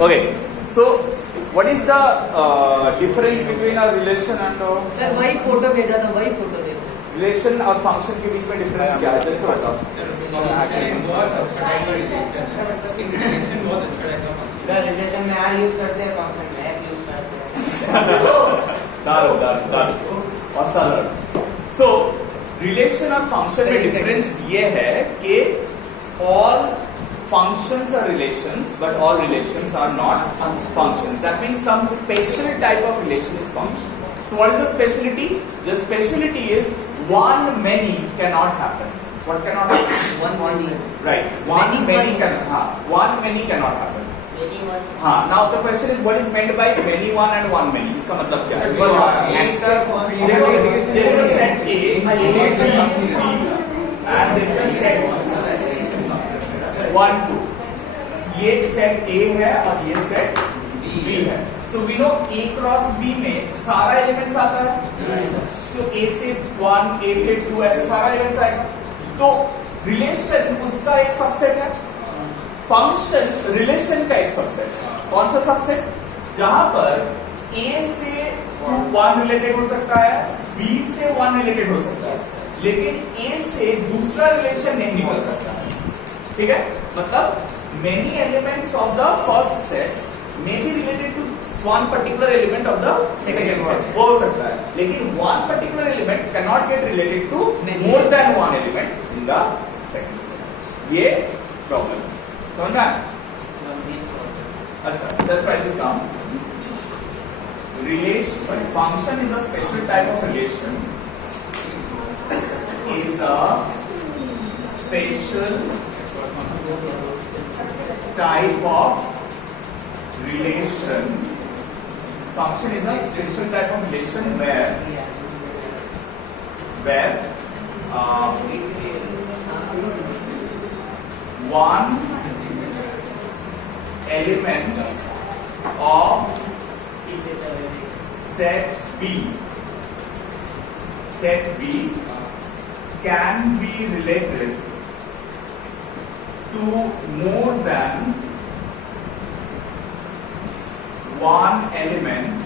Okay, so what is the difference between a relation and a sir वही photo भेजा था, वही photo दे दो। relation और function के बीच में difference क्या है? जल्दी से बताओ। रिलेशन में आर यूज करते हैं, फंक्शन में एफ यूज करते हैं। दारू और सरल। So relation और function में difference ये है कि all functions are relations, but all relations are not functions. That means some special type of relation is function. So what is the speciality? The speciality is one many cannot happen. What cannot happen? One many. Right. One many cannot happen. हाँ. Now the question is, what is meant by many one and one many? इसका मतलब क्या है? There is a set A, C, and there is a set 1, 2. ये set A है और ये set B है. So we know A cross B में सारा एलिमेंट्स आता है. So A से 1, A से 2 ऐसे सारा एलिमेंट्स आएगा. तो रिलेशन उसका एक सबसेट है. फंक्शन रिलेशन का एक सबसेट. कौन सा सबसेट? जहां पर A से 1 रिलेटेड हो सकता है, B से 1 रिलेटेड हो सकता है, लेकिन A से दूसरा रिलेशन नहीं निकल सकता है. ठीक है? मतलब many elements of the first set may be related to one particular element of the second set. हो सकता है, लेकिन one particular element cannot get related to more than one element in the second set. ये problem है. समझ में आया? अच्छा, let's write this down. Function is a special type of relation. Is a special type of relation. Function is a special type of relation where one element of set B can be related to more than one element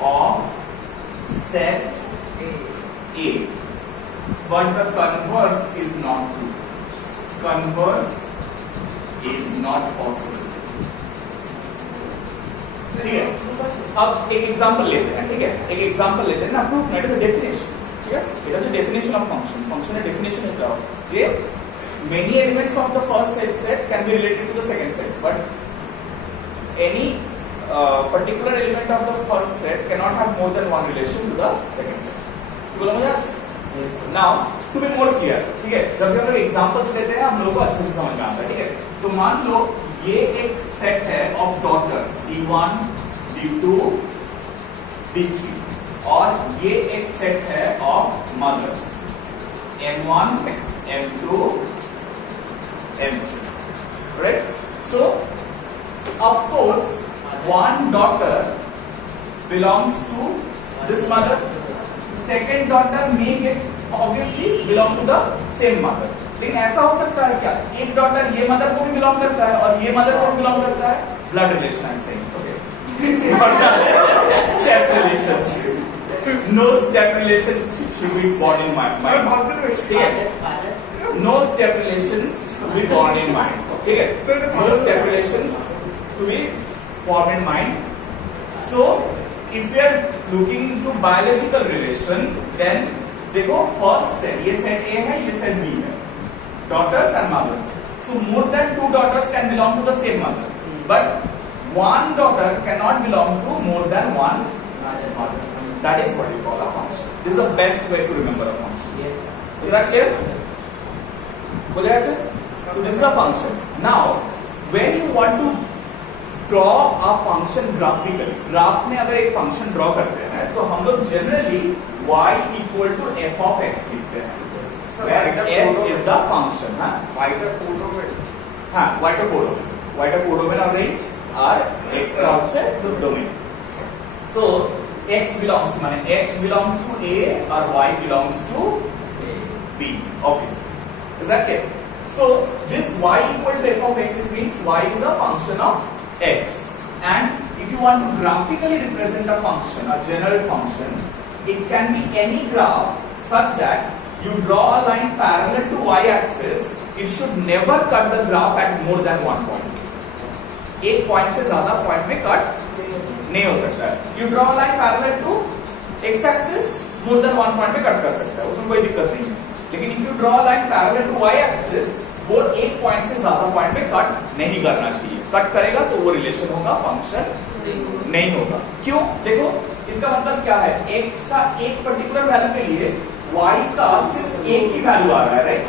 of set A, but the converse is not true. Converse is not possible. ठीक है? अब एक example लेते हैं. ठीक है? एक example लेते हैं ना. प्रूफ नहीं, it is a definition. Yes, it is a definition of function. Function a definition is that J many elements of the first set can be related to the second set, but any particular element of the first set cannot have more than one relation to the second set. बोला मुझे? Now to be more clear, ठीक है? जब भी हम लोग examples लेते हैं, हम लोगों को अच्छे से समझ में आता है. ठीक है? तो मान लो ये एक सेट है of daughters D1, D2, D3. और ये एक सेट है of mothers M1, M2, M3. Right? So, of course, one daughter belongs to this mother. Second daughter may get obviously belong to the same mother. लेकिन ऐसा हो सकता है क्या? एक डॉटर ये मदर को भी बिलोंग करता है और ये मदर को भी बिलोंग करता है. Blood relation I saying. Okay. Step relations. No step relations should be born in my mind. ठीक है? No step relations to be born in mind. ठीक है? No step relations to be formed in mind. So, if we are looking into biological relation, then देखो first set, ये set A है, ये set B है. Daughters and mothers. So more than two daughters can belong to the same mother, but one daughter cannot belong to more than one mother. That is what we call a function. This is the best way to remember a function. Yes. Is that clear? बोल रहे हैं? So this is a function. Now, when you want to draw a function graphically, graph में अगर एक function draw करते हैं, तो हम लोग generally y equal to f of x लिखते हैं. Where f is the function, हाँ? White codomain of range और x का होता है domain. So x belongs to A और y belongs to b, obviously. Is that clear? So this y equal to f of x, it means y is a function of x. And if you want to graphically represent a function, a general function, it can be any graph such that you draw a line parallel to y-axis. It should never cut the graph at more than one point. एक point से ज्यादा point में cut नहीं हो सकता है. You draw a line parallel to x-axis, more than one point में cut कर सकता है, उसमें कोई दिक्कत नहीं है. लेकिन if you draw a line parallel to y-axis, वो एक पॉइंट से ज्यादा पॉइंट में कट नहीं करना चाहिए. कट करेगा तो वो रिलेशन होगा, फंक्शन नहीं होगा. क्यों? देखो इसका मतलब क्या है, x का एक पर्टिकुलर वैल्यू के लिए y का सिर्फ एक ही वैल्यू आ रहा है, राइट?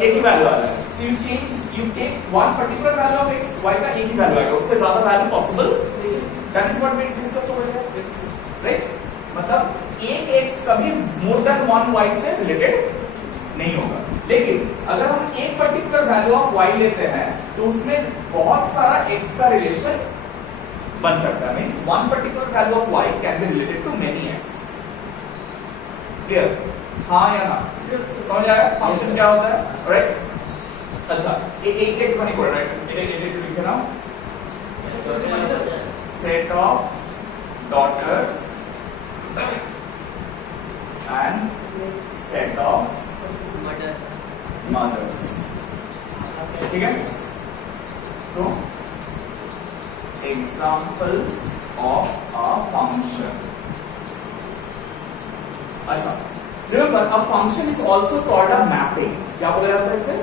एक ही वैल्यू आ रहा है. So you take one particular value of x, y का एक ही वैल्यू आएगा, उससे ज्यादा value possible. That is what we discussed over here, right? मतलब एक x कभी more than one y से रिलेटेड नहीं होगा. लेकिन अगर हम एक पर्टिकुलर वैल्यू ऑफ y लेते हैं तो उसमें बहुत सारा x का रिलेशन बन सकता है. Means one particular value of y can be related to many x. Clear? हाँ या ना? समझ आया फंक्शन क्या होता है, राइट? अच्छा, एक बनी पड़ रहा है, एक लिखे ना, set of daughters and set of mothers. ठीक है? So example of a function. अच्छा, remember a function is also called a mapping. क्या बोला जाता है इसे?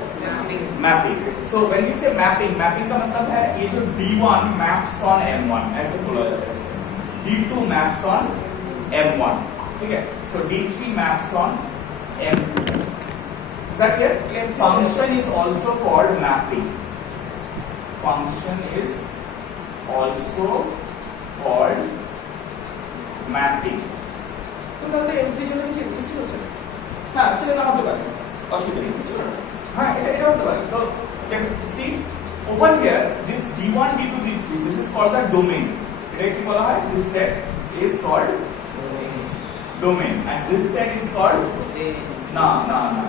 Mapping. So when we say mapping, mapping का मतलब है ये जो D1 maps on M1, ऐसे बोला जाता है इसे. D2 maps on M1, ठीक है? So D3 maps on M2. Is that clear? Function is also called mapping. Function is also called mapping. তো তাহলে এমসিকিউ এর কিছু এক্সিস্ট হচ্ছে না. হ্যাঁ, সেটা না হতে পারে, অসুবিধা নেই, এক্সিস্ট করে. হ্যাঁ, এটা হতে পারে. তো see over here this d1 d2 d3, this is called the domain. এটা কি বলা হয়? This set is called domain and this set is called না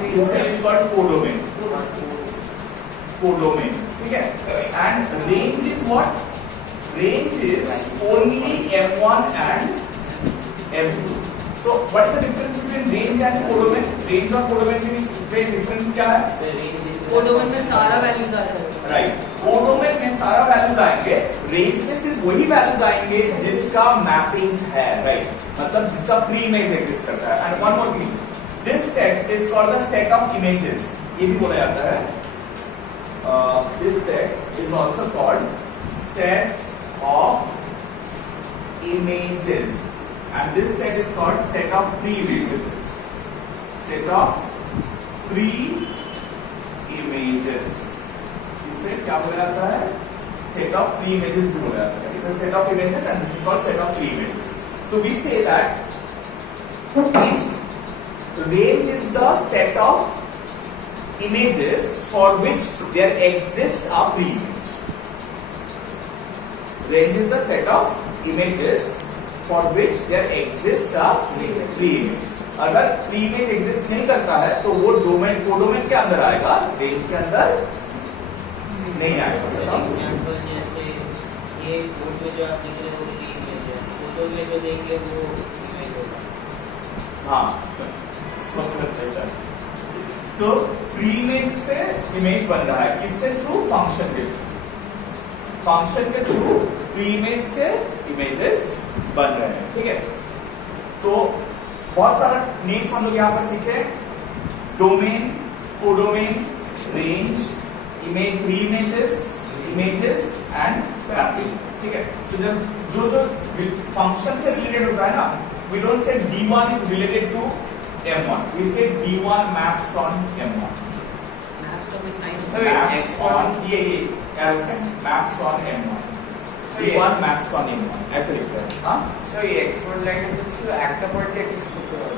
this set is called codomain. Codomain, ठीक है? And range is what? Range is only m1 and m2. So what is the difference between range and codomain? Range और codomain के बीच difference क्या है? Codomain में सारा values आ जाएगा, राइट? कोडोमेन में सारा वैल्यूज आएंगे, रेंज में सिर्फ वही वैल्यूज आएंगे जिसका मैपिंग्स है, राइट? मतलब जिसका प्री इमेज एग्जिस्ट करता है. And one more thing, this set is called the set of images. ये भी बोला जाता है. This set is also called set of images, and this set is called set of pre-images. Set of pre-images. इसे क्या बोला जाता है? Set of pre-images भी बोला जाता है. It's a set of images, and this is called set of pre-images. So we say that if range is the set of images for which there exists a pre-image. Range is the set of images for which there exists a pre-image. अगर pre-image exist नहीं करता है तो वो domain codomain के अंदर आएगा, range के अंदर नहीं आएगा. एग्जांपल जैसे ये फोटो जो आप देख रहे हो pre-image है, फोटो में जो देंगे वो इमेज होगा. हाँ, सो प्री-इमेज से इमेज बन रहा है, किससे? थ्रू फंक्शन के थ्रू. फंक्शन के थ्रू प्री-इमेज से इमेजेस बन रहे हैं, ठीक है? तो बहुत सारा नेम्स हम लोग यहाँ पर सीखे. Domain, codomain, range, image, pre-images, images and mapping, ठीक है? सो जब जो फंक्शन से रिलेटेड होता है ना, we don't say D1 is related to M1. We say D1 maps on M1. Maps का कोई sign So Maps X1 on maps on M1. D1 maps on M1. ऐसे लिखते हैं. हाँ? So X1 line কিছু একটা পয়েন্টে এক্সিস্ট করতে হবে.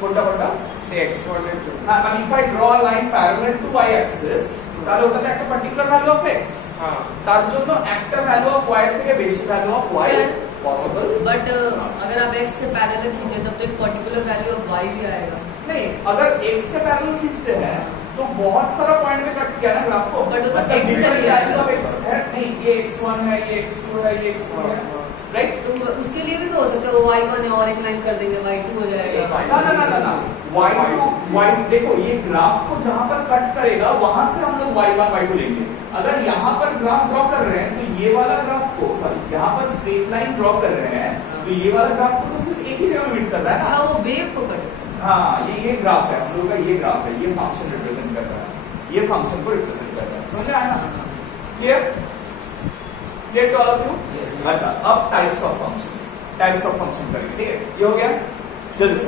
কোনটা? Say X1 এর জন্য. হ্যাঁ, মানে if I draw a line parallel to y-axis, তাহলে ওটাতে একটা পার্টিকুলার ভ্যালু অফ x. হ্যাঁ. তার জন্য একটা ভ্যালু অফ y এর থেকে বেশি value of y possible. But अगर आप x से पैरेलल कीजिए तब तो एक पर्टिकुलर वैल्यू ऑफ y भी आएगा. नहीं, नहीं, अगर एक से पैरेलल खींचते हैं तो बहुत सारा पॉइंट में कट किया ना ग्राफ को। But वो तो मतलब X different का लिया है। values of X है, नहीं ये x1 है, ये x2 है, ये x3 है, राइट? तो उसके लिए भी तो हो सकता है वो y1 है और एक लाइन कर देंगे y2 हो जाएगा। ना y2 देखो ये ग्राफ को जहां पर कट करेगा वहां से हम लोग y1 y2 लेंगे। अगर यहाँ पर ग्राफ ड्रॉ कर रहे हैं तो ये वाला ग्राफ को, सॉरी यहाँ पर स्ट्रेट लाइन ड्रॉ कर रहे हैं तो ये वाला ग्राफ को तो सिर्फ एक ही जगह में मीट कर रहा है अच्छा ना। वो वेव को कट हाँ ये ग्राफ है, हम लोग का ये ग्राफ है, ये फंक्शन रिप्रेजेंट कर रहा है, ये फंक्शन को रिप्रेजेंट कर रहा है, समझ में आया ना? Clear? Clear to all of you? Yes. अच्छा अब टाइप्स ऑफ फंक्शन करेंगे, ठीक है? ये हो गया, जल्दी से